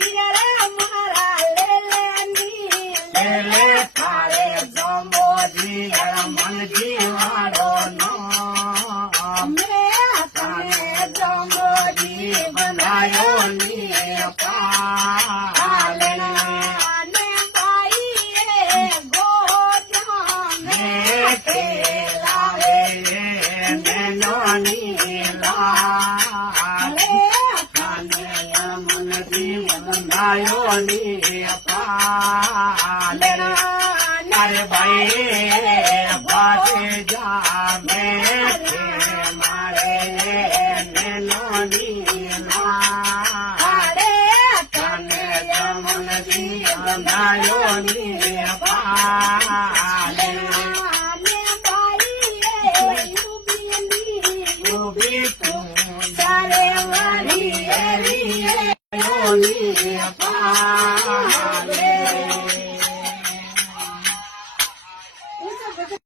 ઘેર મારા લેલેની લેલે તારે જંબોજી મનજી મારો નામ મેં તને જંબોજી બનાયો ની પાલે ને બાઈએ ગોધ્યા તે લાવે મેનોની લાલે મનજી બનાયો ની પાલે અરે ભાઈ બાતે જા મારે મેનોની લાલે તને જમનજી બનાયો ની પાલે ઉભી તું સારે વારી ની પાલે